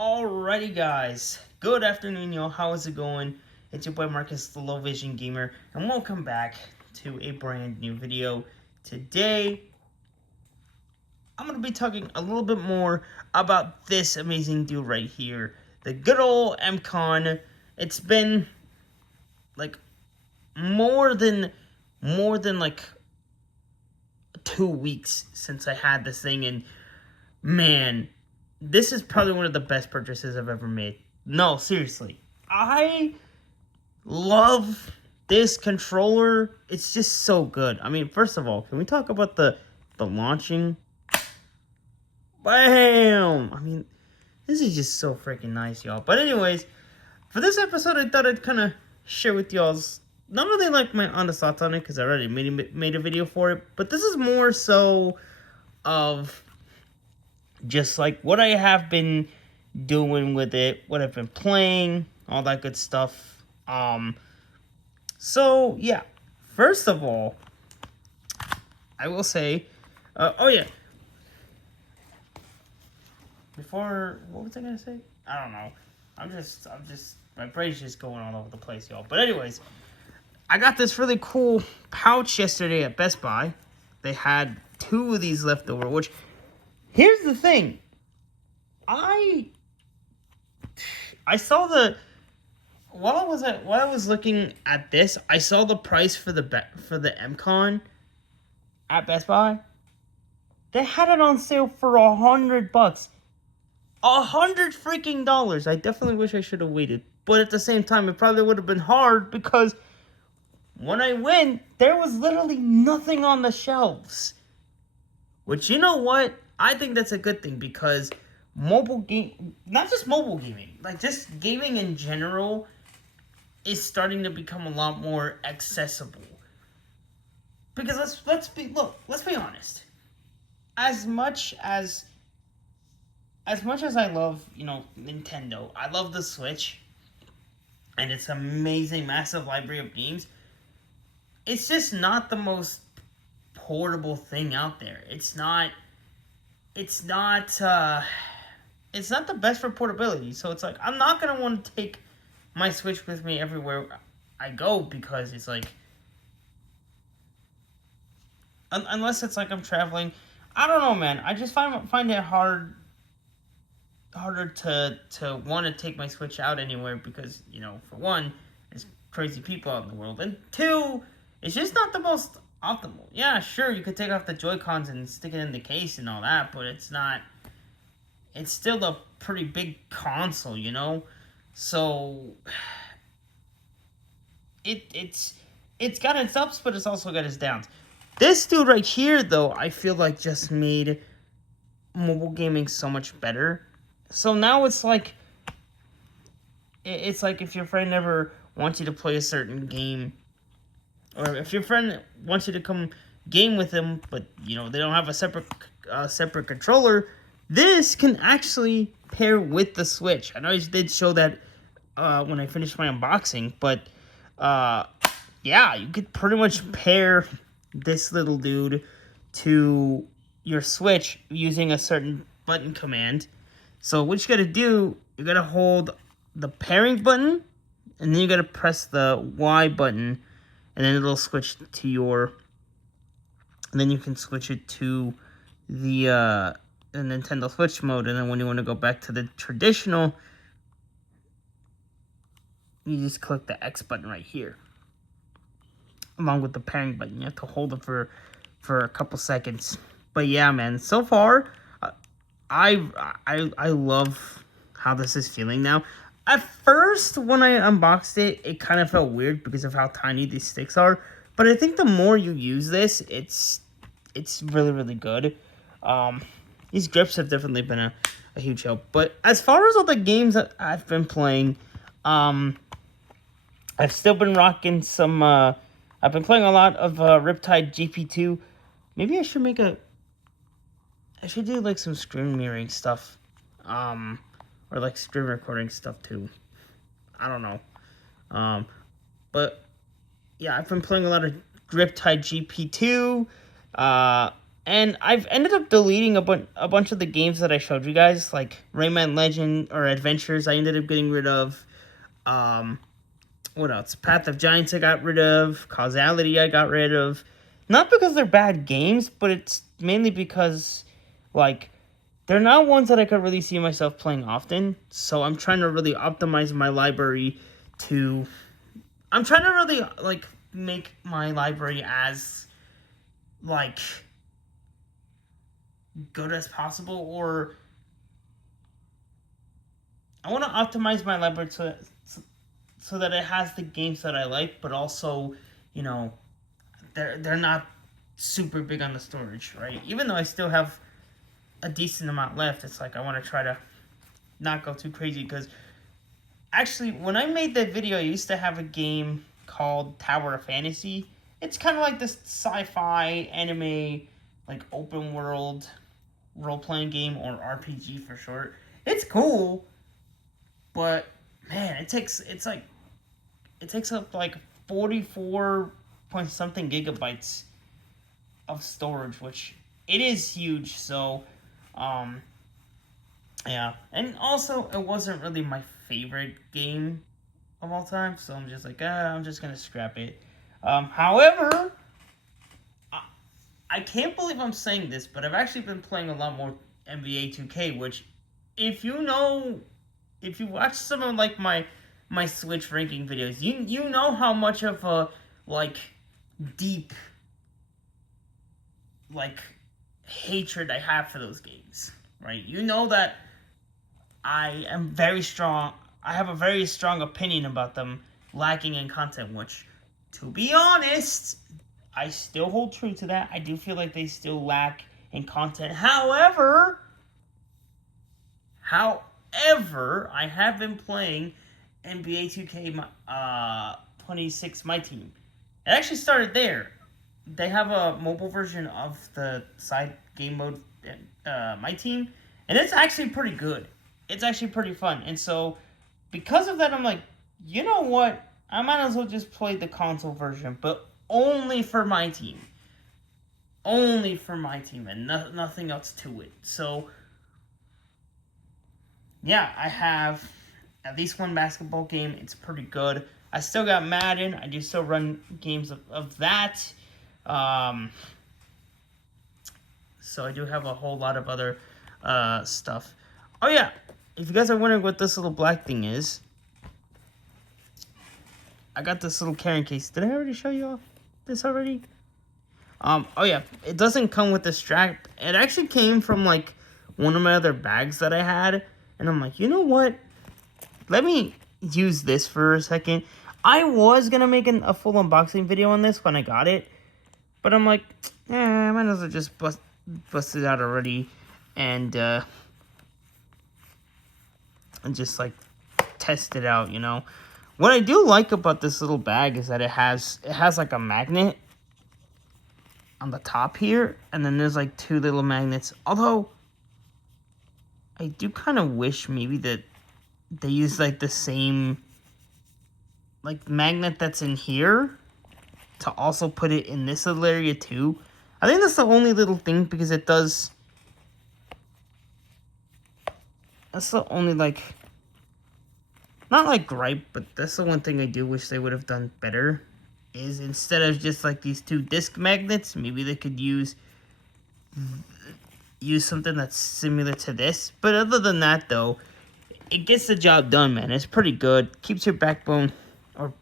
Alrighty guys, good afternoon y'all, how is it going? It's your boy Marcus, the Low Vision Gamer, and welcome back to a brand new video. Today, I'm going to be talking a little bit more about this amazing dude right here, the good old MCON. It's been like more than like 2 weeks since I had this thing, and man, this is probably one of the best purchases I've ever made. No, seriously. I love this controller. It's just so good. I mean, first of all, can we talk about the launching? Bam! I mean, this is just so freaking nice, y'all. But anyways, for this episode, I thought I'd kind of share with y'all's not really like my honest thoughts on it, because I already made a video for it, but this is more so of just like what I have been doing with it, what I've been playing, all that good stuff. So yeah, first of all, I will say, oh yeah, before, what was I gonna say? I don't know. I'm just, my brain's just going all over the place, y'all. But anyways, I got this really cool pouch yesterday at Best Buy. They had 2 of these left over, which, here's the thing. I saw the while I was looking at this, I saw the price for the MCON at Best Buy. They had it on sale for $100. $100 freaking dollars. I definitely wish I should have waited, but at the same time, it probably would have been hard because when I went, there was literally nothing on the shelves. Which, you know what? I think that's a good thing, because not just mobile gaming, like just gaming in general is starting to become a lot more accessible. Because let's be honest. As much as I love, Nintendo, I love the Switch and its amazing massive library of games. It's just not the most portable thing out there. It's not the best for portability. So it's like, I'm not going to want to take my Switch with me everywhere I go, because it's like, unless it's like I'm traveling. I don't know, man. I just find it harder to want to take my Switch out anywhere, because, for one, there's crazy people out in the world, and 2, it's just not the most optimal. Yeah, sure, you could take off the Joy-Cons and stick it in the case and all that, but it's still a pretty big console, So it's got its ups, but it's also got its downs. This dude right here, though, I feel like just made mobile gaming so much better. So now it's like if your friend ever wants you to play a certain game, or if your friend wants you to come game with them, but they don't have a separate controller, this can actually pair with the Switch. I know I did show that when I finished my unboxing, but yeah, you could pretty much pair this little dude to your Switch using a certain button command. So what you gotta do, you gotta hold the pairing button, and then you gotta press the Y button, and then it'll switch to and then you can switch it to the Nintendo Switch mode. And then when you want to go back to the traditional, you just click the X button right here, along with the pairing button. You have to hold it for a couple seconds. But yeah, man, so far, I love how this is feeling now. At first, when I unboxed it, it kind of felt weird because of how tiny these sticks are. But I think the more you use this, it's really, really good. These grips have definitely been a huge help. But as far as all the games that I've been playing, I've still been rocking some. I've been playing a lot of Riptide GP2. Maybe I should I should do like some screen mirroring stuff, or like screen recording stuff too. I don't know. But yeah, I've been playing a lot of Riptide GP2. And I've ended up deleting a bunch of the games that I showed you guys, like Rayman Legend or Adventures. I ended up getting rid of. What else? Path of Giants I got rid of. Causality I got rid of. Not because they're bad games, but it's mainly because, like, they're not ones that I could really see myself playing often. So I'm trying to really optimize my library to... I'm trying to really, like, make my library as, like, good as possible, or I want to optimize my library so that it has the games that I like, but also, you know, they're not super big on the storage, right? Even though I still have a decent amount left, it's like I want to try to not go too crazy, because actually, when I made that video, I used to have a game called Tower of Fantasy. It's kind of like this sci-fi anime, like open world role-playing game, or RPG for short. It's cool, but man, it takes up like 44 point something gigabytes of storage, which it is huge. So, yeah, and also it wasn't really my favorite game of all time, so I'm just like, I'm just gonna scrap it. However, I can't believe I'm saying this, but I've actually been playing a lot more NBA 2K, which, if you watch some of like my Switch ranking videos, you know how much of a like deep like hatred I have for those games, right? You know that I am very strong. I have a very strong opinion about them lacking in content, which, to be honest, I still hold true to that. I do feel like they still lack in content. However, I have been playing NBA 2K 26 My Team. It actually started there. They have a mobile version of the side game mode, My Team, and it's actually pretty good. It's actually pretty fun. And so, because of that, I'm like, you know what? I might as well just play the console version, but only for my team. Only for my team, and nothing else to it. So, yeah, I have at least one basketball game. It's pretty good. I still got Madden. I do still run games of that. So I do have a whole lot of other stuff. Oh yeah, if you guys are wondering what this little black thing is, I got this little carrying case. Did I already show you all this already? Oh yeah, it doesn't come with the strap. It actually came from like one of my other bags that I had, and I'm like, you know what? Let me use this for a second. I was gonna make a full unboxing video on this when I got it, but I'm like, I might as well just bust it out already, and just like test it out, you know. What I do like about this little bag is that it has like a magnet on the top here, and then there's like two little magnets. Although I do kind of wish maybe that they use like the same like magnet that's in here to also put it in this little area too. I think that's the only little thing, because it does. That's the only like, not like gripe, but that's the one thing I do wish they would have done better. Is instead of just like these two disc magnets, maybe they could use something that's similar to this. But other than that, though, it gets the job done, man. It's pretty good. Keeps your backbone, or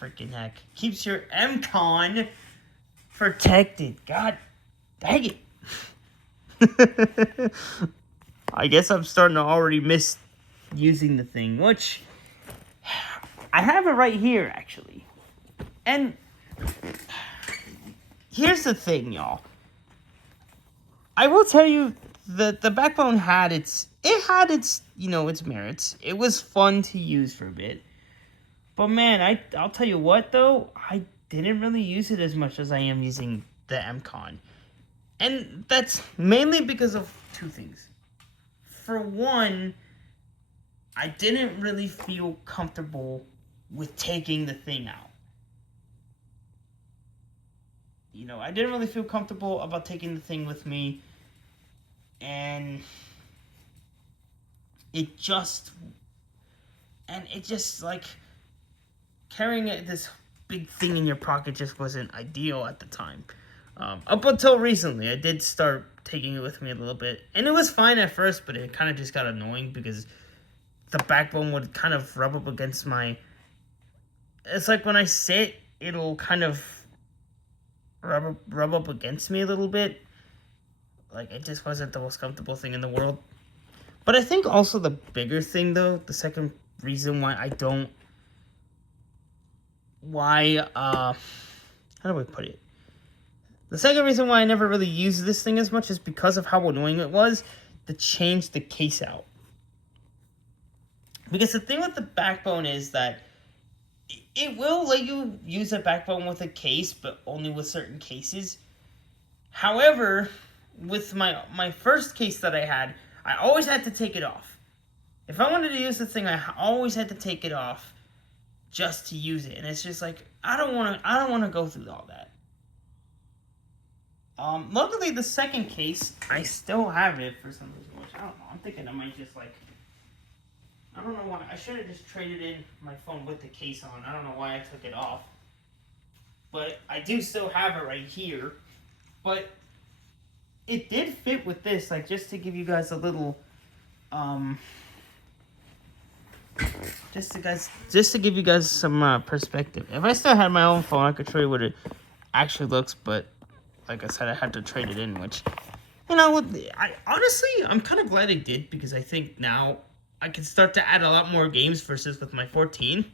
freaking heck, keeps your MCON protected. God dang it. I guess I'm starting to already miss using the thing, which I have it right here, actually. And here's the thing, y'all. I will tell you that the backbone had its merits. It was fun to use for a bit. But man, I'll tell you what though, I didn't really use it as much as I am using the MCON. And that's mainly because of two things. For one, I didn't really feel comfortable with taking the thing out. I didn't really feel comfortable about taking the thing with me, and it just like carrying this big thing in your pocket just wasn't ideal at the time. Up until recently, I did start taking it with me a little bit, and it was fine at first, but it kind of just got annoying because the backbone would kind of rub up against my. It's like when I sit, it'll kind of rub up against me a little bit. Like, it just wasn't the most comfortable thing in the world. But I think also the bigger thing, though, the second reason why I don't. How do I put it? The second reason why I never really used this thing as much is because of how annoying it was to change the case out. Because the thing with the backbone is that it will let you use a backbone with a case, but only with certain cases. However, with my first case that I had, I always had to take it off. If I wanted to use the thing, I always had to take it off just to use it. And it's just like, I don't want to go through all that. Luckily, the second case, I still have it for some reason, which I don't know. I'm thinking I might just like, I don't know why. I should have just traded in my phone with the case on. I don't know why I took it off. But I do still have it right here. But it did fit with this, like, just to give you guys a little, just to give you guys some perspective. If I still had my own phone, I could show you what it actually looks, but like I said, I had to trade it in, which, honestly, I'm kind of glad I did, because I think now I can start to add a lot more games versus with my 14.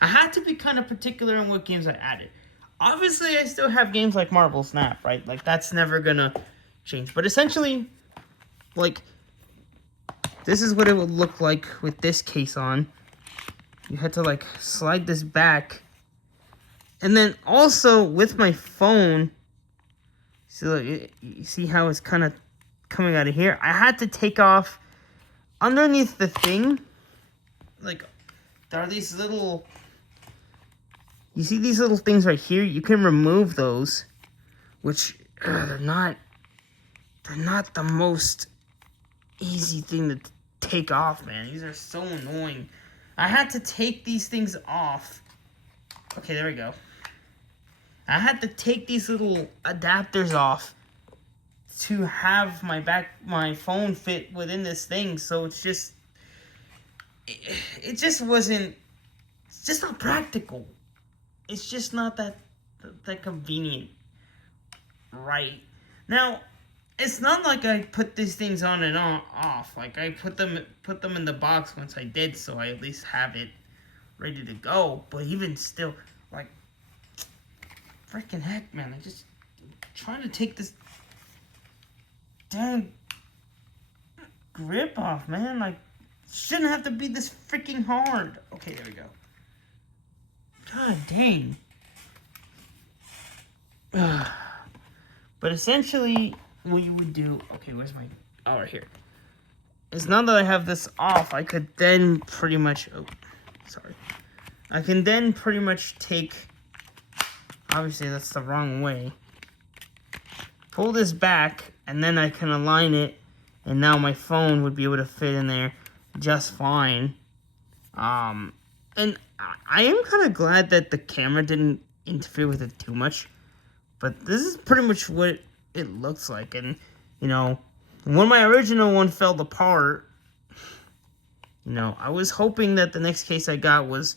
I had to be kind of particular on what games I added. Obviously, I still have games like Marvel Snap, right? Like, that's never gonna change. But essentially, like, this is what it would look like with this case on. You had to, like, slide this back. And then also, with my phone, so you see how it's kind of coming out of here? I had to take off underneath the thing. Like, there are these little... You see these little things right here? You can remove those, which they're not the most easy thing to take off, man. These are so annoying. I had to take these things off. Okay, there we go. I had to take these little adapters off to have my phone fit within this thing. So it's just, it just wasn't. It's just not practical. It's just not that convenient. Right. Now, it's not like I put these things on and off. Like, I put them in the box once I did, so I at least have it ready to go. But even still, like, freaking heck, man. I'm trying to take this dang grip off, man. Like, shouldn't have to be this freaking hard. Okay, there we go. God dang. But essentially, what you would do... Okay, where's my... Oh, right here. Is now that I have this off, I could then pretty much... Oh, sorry. I can then pretty much take... Obviously, that's the wrong way. Pull this back, and then I can align it, and now my phone would be able to fit in there just fine. And I am kind of glad that the camera didn't interfere with it too much. But this is pretty much what it looks like. And, when my original one fell apart, I was hoping that the next case I got was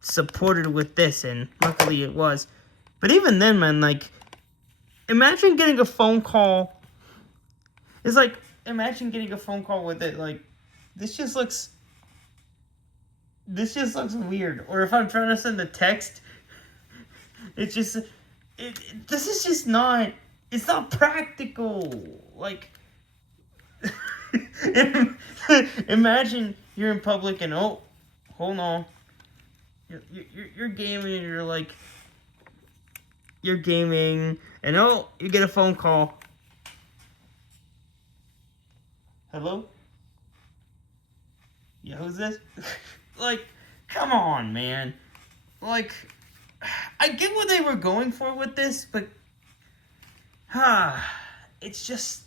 supported with this. And luckily it was. But even then, man, like, imagine getting a phone call. It's like, imagine getting a phone call with it. Like, this just looks weird. Or if I'm trying to send a text, this is just not, it's not practical. Like, imagine you're in public and, oh, hold on. You're gaming and you're gaming and, oh, you get a phone call. Hello? Yeah, who's this? Like, come on, man. Like, I get what they were going for with this, but it's just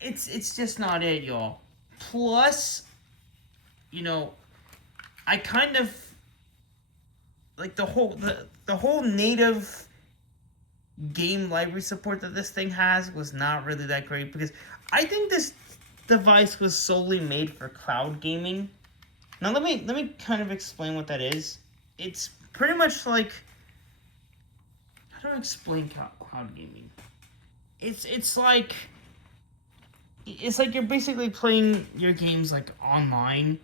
it's just not it, y'all. Plus, you know, I kind of like the whole native game library support that this thing has was not really that great, because I think this device was solely made for cloud gaming. Now let me kind of explain what that is. It's pretty much like, how do I explain cloud gaming? It's like you're basically playing your games like online,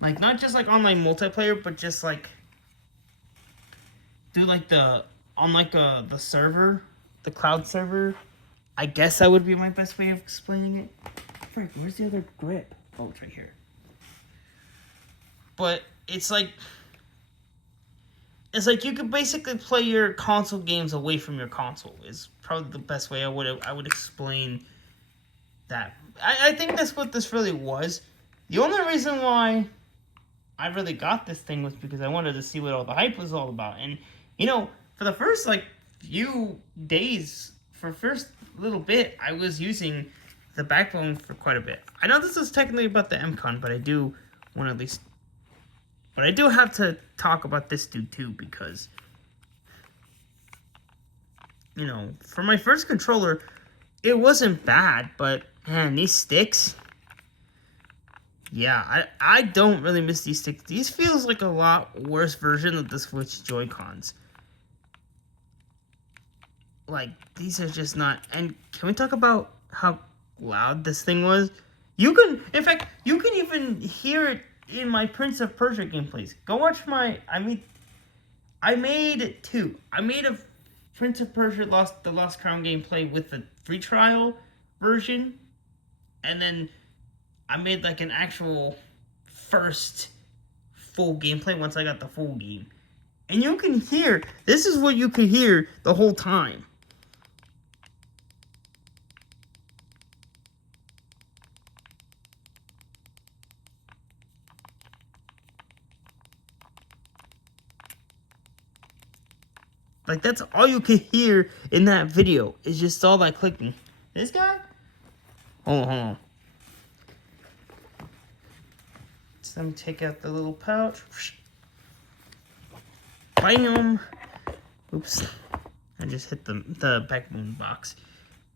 like not just like online multiplayer, but just like do like the on like the server, the cloud server. I guess that would be my best way of explaining it. Frick, where's the other grip? Oh, it's right here. But it's like you could basically play your console games away from your console. Is probably the best way I would explain that. I think that's what this really was. The only reason why I really got this thing was because I wanted to see what all the hype was all about. And, you know, for the first, like, few days, for first little bit, I was using the Backbone for quite a bit. I know this is technically about the MCON, but I do want to at least... But I do have to talk about this dude, too, because, you know, for my first controller, it wasn't bad, but, man, these sticks... Yeah, I don't really miss these sticks. These feels like a lot worse version of the Switch Joy-Cons. Like, these are just not... And can we talk about how loud this thing was? In fact, you can even hear it in my Prince of Persia gameplays. Go watch my... I made two. I made a Prince of Persia the Lost Crown gameplay with the free trial version. And then I made like an actual first full gameplay once I got the full game. And you can hear, this is what you could hear the whole time. Like, that's all you could hear in that video, is just all that clicking. This guy? Hold on. So let me take out the little pouch. Bam! Oops. I just hit the Backbone box.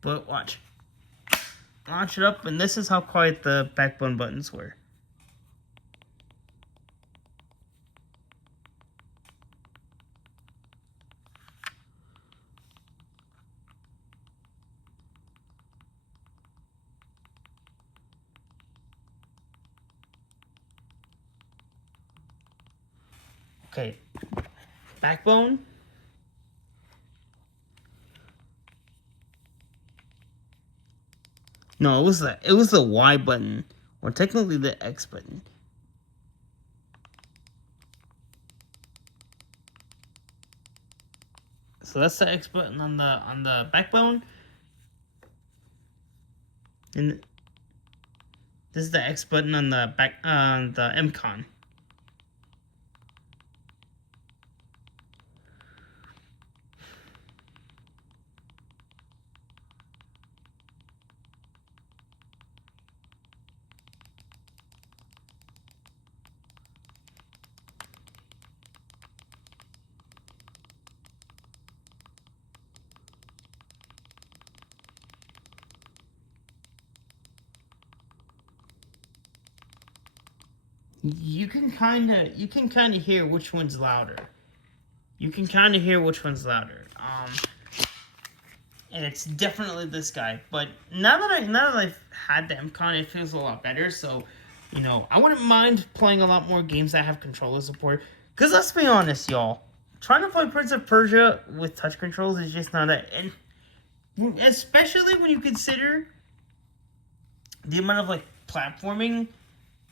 But watch. Launch it up, and this is how quiet the Backbone buttons were. Okay, Backbone. No, it was the Y button, or technically the X button. So that's the X button on the Backbone, and this is the X button on the the MCON. You can kind of hear which one's louder. And it's definitely this guy. But now that I've had the MCON, it feels a lot better. So, you know, I wouldn't mind playing a lot more games that have controller support. Because let's be honest, y'all, trying to play Prince of Persia with touch controls is just not and especially when you consider the amount of like platforming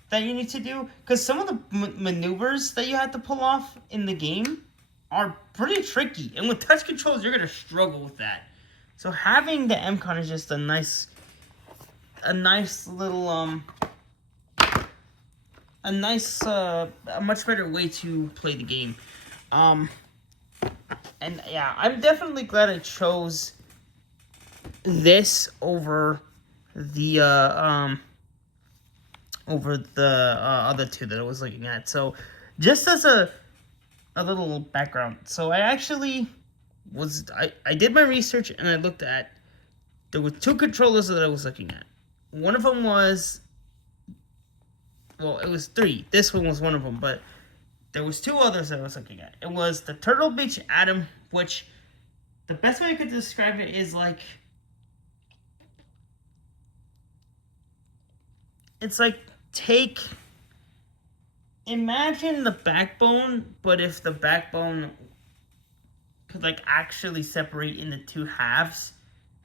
that you need to do, because some of the maneuvers that you have to pull off in the game are pretty tricky, and with touch controls you're gonna struggle with that. So having the MCON is just a nice little a much better way to play the game. Um, and yeah, I'm definitely glad I chose this the over the other two that I was looking at. So, just as a little background, so I did my research and I looked at, there were two controllers that I was looking at. One of them was, well, it was three. This one was one of them, but there was two others that I was looking at. It was the Turtle Beach Atom, which the best way I could describe it is like, it's like imagine the backbone, but if the backbone could like actually separate into two halves,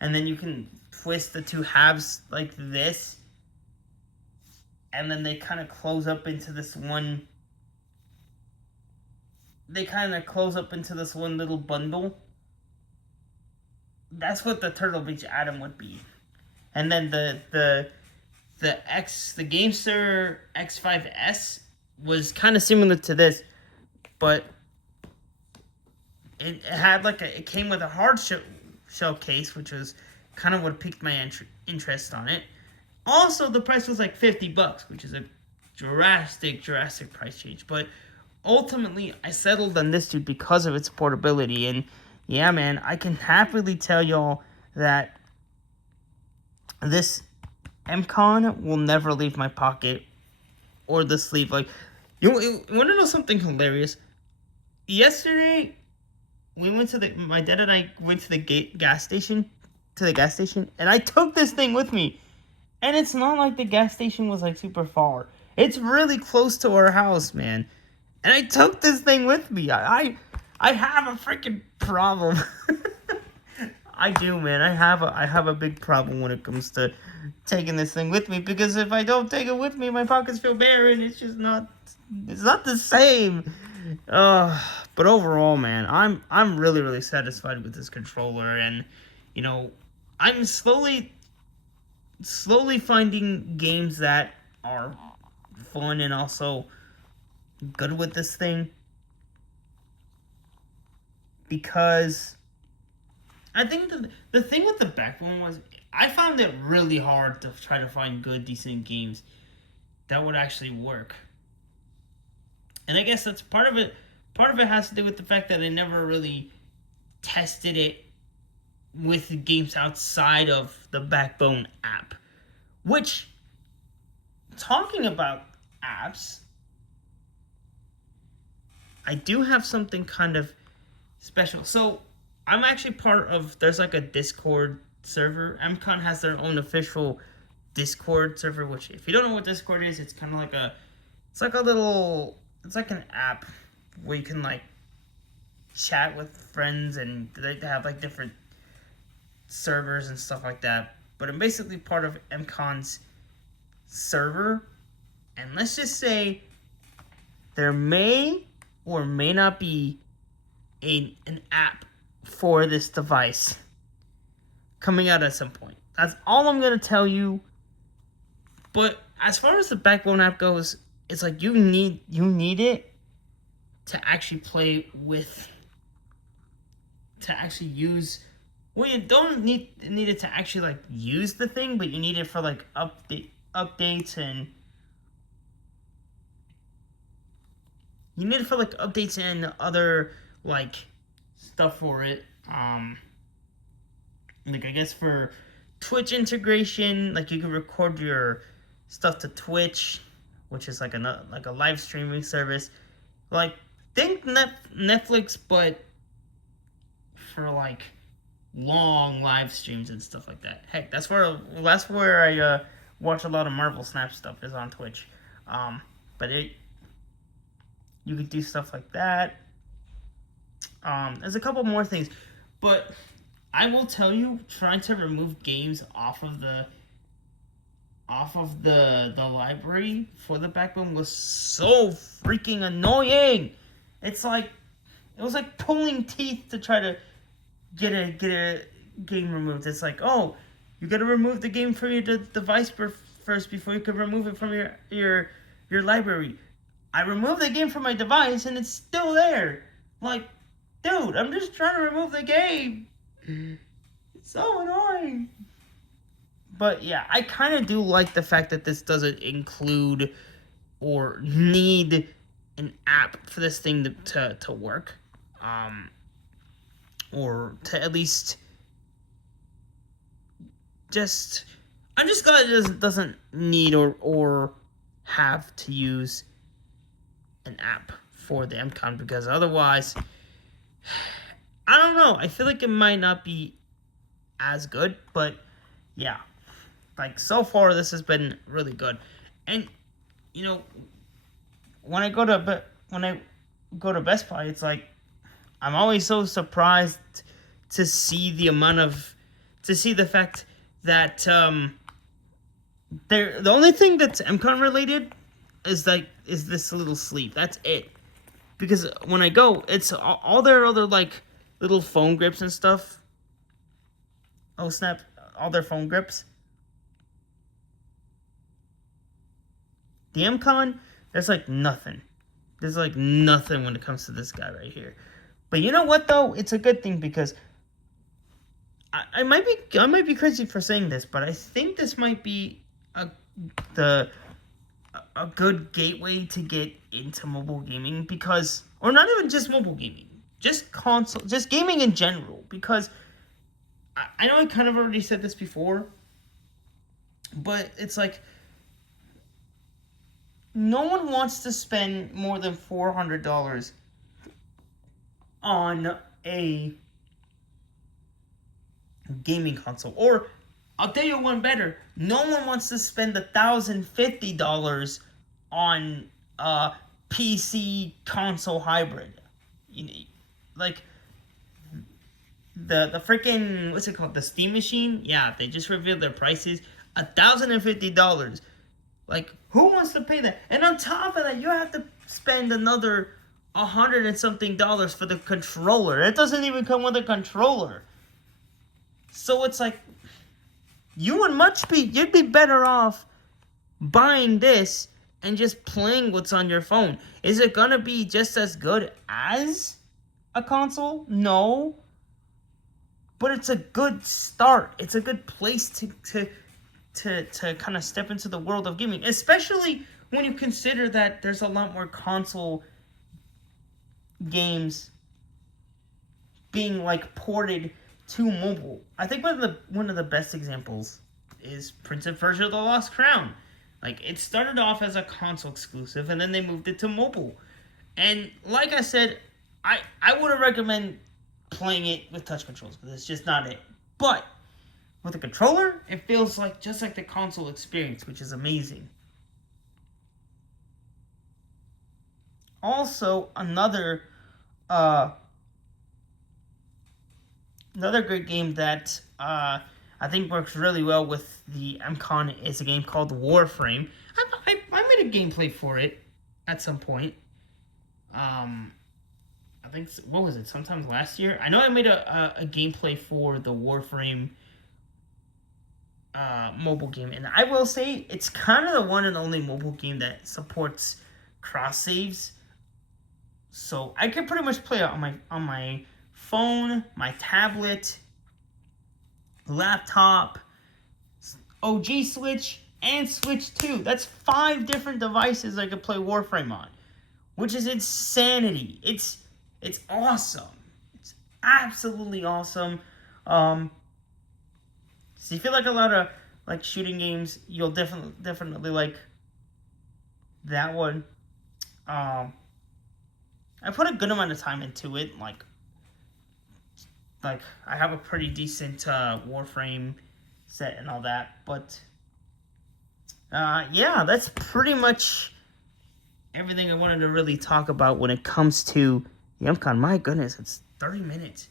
and then you can twist the two halves like this, and then they kind of close up into this one. They kind of close up into this one little bundle. That's what the Turtle Beach Atom would be. And then the Gamester X5S was kind of similar to this, but it had like it came with a hard shell case, which was kind of what piqued my interest on it. Also, the price was like $50, which is a drastic price change. But ultimately, I settled on this dude because of its portability. And yeah, man, I can happily tell y'all that this MCON will never leave my pocket or the sleeve. Like, you want to know something hilarious? Yesterday, my dad and I went to the gas station, and I took this thing with me. And it's not like the gas station was like super far. It's really close to our house, man. And I took this thing with me. I have a freaking problem. I do, man. I have a big problem when it comes to taking this thing with me, because if I don't take it with me, my pockets feel bare, and it's not the same. But overall, man, I'm really satisfied with this controller, and you know, I'm slowly finding games that are fun and also good with this thing, because I think the thing with the backbone was I found it really hard to try to find good, decent games that would actually work. And I guess that's part of it. Part of it has to do with the fact that I never really tested it with games outside of the Backbone app. Which, talking about apps, I do have something kind of special. So, I'm actually part of, there's like a Discord server. MCON has their own official Discord server, which, if you don't know what Discord is, it's kind of like it's like an app where you can like chat with friends, and they have like different servers and stuff like that. But I'm basically part of MCON's server, and let's just say there may or may not be an app for this device coming out at some point. That's all I'm gonna tell you. But as far as the Backbone app goes, it's like you need it to actually play with, to actually use. Well, you don't need it to actually like use the thing, but you need it for like updates, and you need it for like updates and other like stuff for it. Like I guess for Twitch integration, like you can record your stuff to Twitch, which is like a live streaming service. Like think Netflix, but for like long live streams and stuff like that. Heck, that's where I watch a lot of Marvel Snap stuff, is on Twitch. But you could do stuff like that. There's a couple more things, but I will tell you, trying to remove games off of the library for the Backbone was so freaking annoying. It was like pulling teeth to try to get a game removed. It's like, oh, you gotta remove the game from your device first before you can remove it from your library. I removed the game from my device and it's still there. Like, dude, I'm just trying to remove the game. It's so annoying. But yeah, I kind of do like the fact that this doesn't include or need an app for this thing to work. Or to at least just... I'm just glad it doesn't need or have to use an app for the MCON, because otherwise, I don't know. I feel like it might not be as good, but yeah. Like, so far, this has been really good. And, you know, when I go to Best Buy, it's like, I'm always so surprised to see the fact that the only thing that's MCON related is this little sleeve. That's it. Because when I go, it's all their other like little phone grips and stuff. Oh snap! All their phone grips. The MCON, there's like nothing. There's like nothing when it comes to this guy right here. But you know what though? It's a good thing, because I might be crazy for saying this, but I think this might be a good gateway to get into mobile gaming, because, or not even just mobile gaming, just console, just gaming in general, because I know I kind of already said this before, but it's like, no one wants to spend more than $400 on a gaming console. Or, I'll tell you one better, no one wants to spend $1,050 on a PC console hybrid. Like, the freaking, what's it called, the Steam Machine? Yeah, they just revealed their prices. $1,050. Like, who wants to pay that? And on top of that, you have to spend another $100 and something for the controller. It doesn't even come with a controller. So it's like, you'd be better off buying this and just playing what's on your phone. Is it gonna be just as good as a console? No. But it's a good start. It's a good place to kind of step into the world of gaming, especially when you consider that there's a lot more console games being like ported to mobile. I think one of the best examples is Prince of Persia: The Lost Crown. Like, it started off as a console exclusive, and then they moved it to mobile. And like I said, I wouldn't recommend playing it with touch controls, because it's just not it. But with a controller, it feels like just like the console experience, which is amazing. Also, another great game that I think works really well with the MCON is a game called Warframe. I made a gameplay for it at some point. I think, what was it, sometime last year? I know I made a gameplay for the Warframe mobile game, and I will say it's kind of the one and only mobile game that supports cross saves. So I can pretty much play it on my phone, my tablet, laptop, OG Switch, and Switch 2. That's 5 different devices I could play Warframe on, which is insanity. It's awesome. It's absolutely awesome. So if you like a lot of like shooting games, you'll definitely like that one. I put a good amount of time into it. Like I have a pretty decent Warframe set and all that. But yeah, that's pretty much everything I wanted to really talk about when it comes to the MCON. My goodness, it's 30 minutes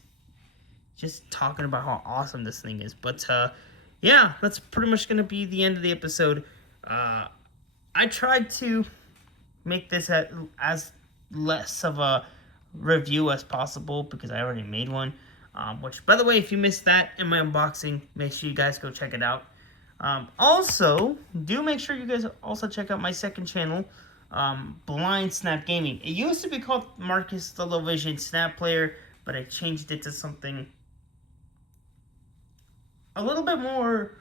just talking about how awesome this thing is. But yeah, that's pretty much going to be the end of the episode. I tried to make this as less of a review as possible, because I already made one. Which, by the way, if you missed that in my unboxing, make sure you guys go check it out. Also, do make sure you guys also check out my second channel, Blind Snap Gaming. It used to be called Marcus the Low Vision Snap Player, but I changed it to something a little bit more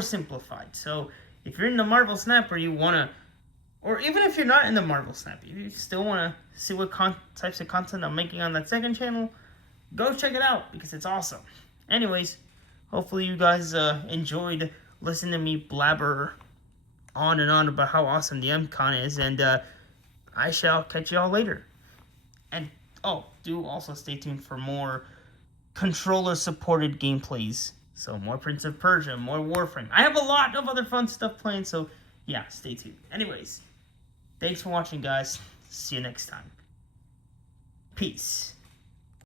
simplified. So if you're in the Marvel Snap or you wanna, or even if you're not in the Marvel Snap, if you still wanna see what types of content I'm making on that second channel, go check it out because it's awesome. Anyways, hopefully you guys enjoyed listening to me blabber on and on about how awesome the MCON is, and I shall catch y'all later. And do also stay tuned for more controller-supported gameplays. So more Prince of Persia, more Warframe. I have a lot of other fun stuff playing, so yeah, stay tuned. Anyways, thanks for watching, guys. See you next time. Peace.